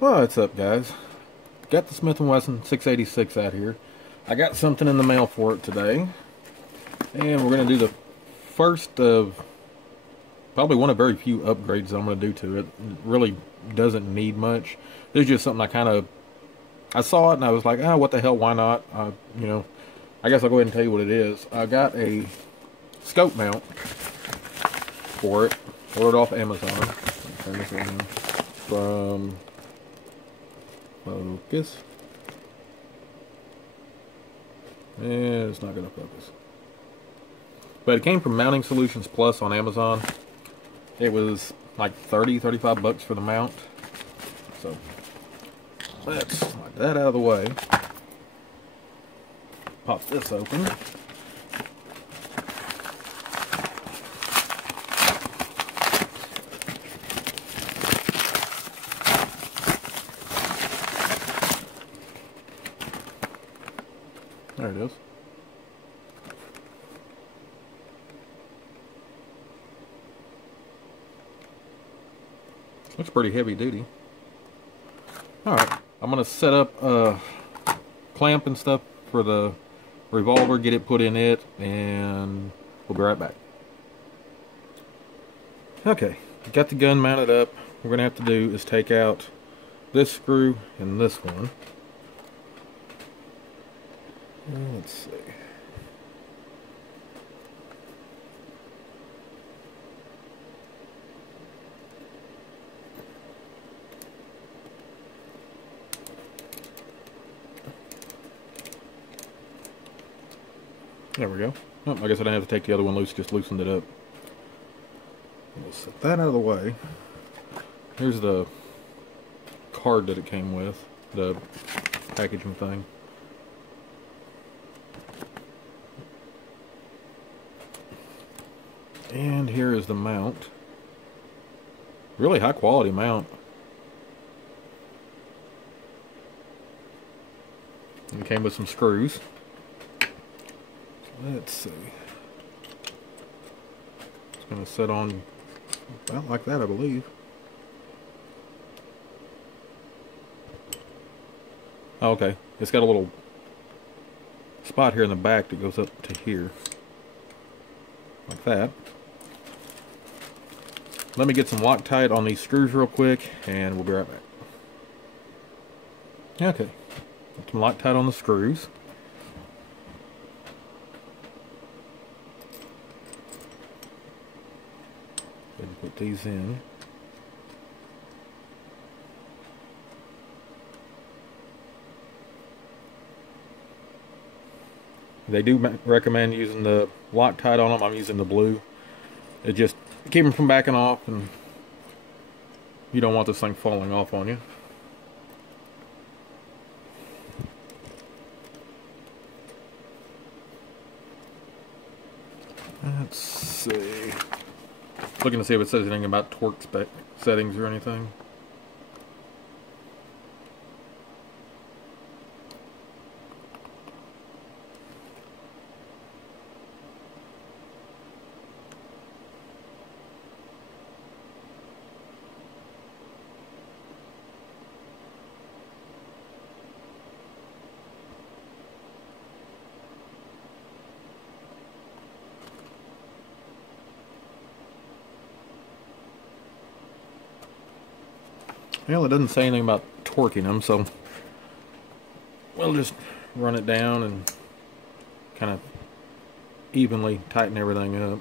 Well, what's up, guys? Got the Smith & Wesson 686 out here. I got something in the mail for it today, and we're going to do the first of probably one of very few upgrades I'm going to do to it. It really doesn't need much. There's just something I saw it and I was like, what the hell, why not? I guess I'll go ahead and tell you what it is. I got a scope mount for it, ordered off Amazon. Turn this around. From Focus. And it's not going to focus. But it came from Mounting Solutions Plus on Amazon. It was like 35 bucks for the mount. So let's slide that out of the way. Pop this open. There it is. Looks pretty heavy duty. Alright, I'm going to set up a clamp and stuff for the revolver, get it put in it, and we'll be right back. Okay, got the gun mounted up. What we're going to have to do is take out this screw and this one. Let's see. There we go. Oh, I guess I didn't have to take the other one loose, just loosened it up. We'll set that out of the way. Here's the card that it came with, the packaging thing. And here is the mount. Really high quality mount. And it came with some screws. So let's see. It's going to set on about like that, I believe. Oh, okay. It's got a little spot here in the back that goes up to here. Like that. Let me get some Loctite on these screws real quick, and we'll be right back. Okay, got some Loctite on the screws. Go ahead and put these in. They do recommend using the Loctite on them. I'm using the blue. It just keep them from backing off, and you don't want this thing falling off on you. Let's see. Looking to see if it says anything about torque spec settings or anything. Well, it doesn't say anything about torquing them, so we'll just run it down and kind of evenly tighten everything up.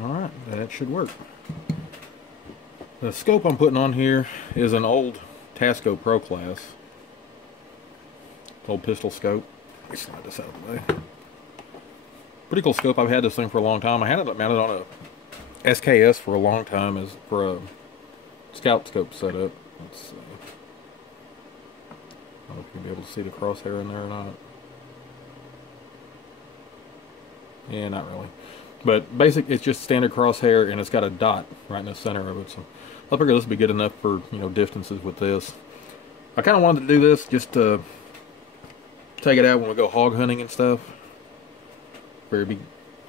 Alright, that should work. The scope I'm putting on here is an old Tasco Pro class. Old pistol scope. Let me slide this out of the way. Pretty cool scope. I've had this thing for a long time. I had it mounted on a SKS for a long time as for a scout scope setup. Let's see. I don't know if you'll be able to see the crosshair in there or not. Yeah, not really. But basic, it's just standard crosshair, and it's got a dot right in the center of it. So I figure this would be good enough for, you know, distances with this. I kind of wanted to do this just to take it out when we go hog hunting and stuff. It'd be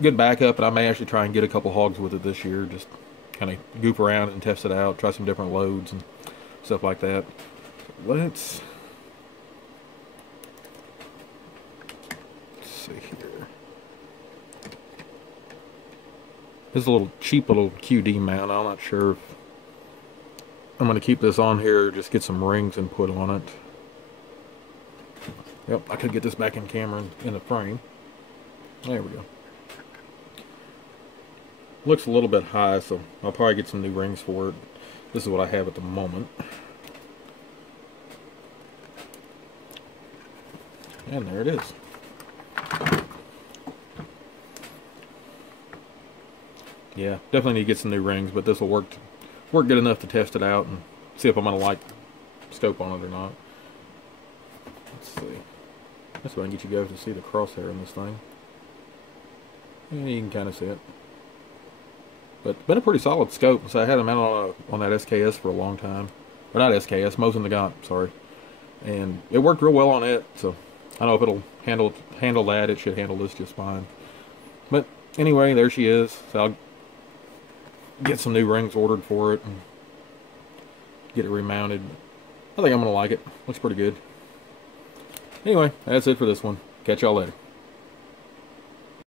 good backup, and I may actually try and get a couple hogs with it this year. Just kind of goop around and test it out, try some different loads and stuff like that. Let's see here. This is a little cheap little QD mount. I'm not sure if I'm going to keep this on here or just get some rings and put on it. Yep, I could get this back in camera in the frame. There we go. Looks a little bit high, so I'll probably get some new rings for it. This is what I have at the moment. And there it is. Yeah, definitely need to get some new rings, but this will work good enough to test it out and see if I'm going to like scope on it or not. Let's see. That's why I can get you guys to see the crosshair in this thing. Yeah, you can kind of see it. But it's been a pretty solid scope. So I had them out on that SKS for a long time. Or not SKS, Mosin Nagant, sorry. And it worked real well on it, so I don't know if it'll handle that. It should handle this just fine. But anyway, there she is. So I'll get some new rings ordered for it and get it remounted. I think I'm going to like it. Looks pretty good. Anyway, that's it for this one. Catch y'all later.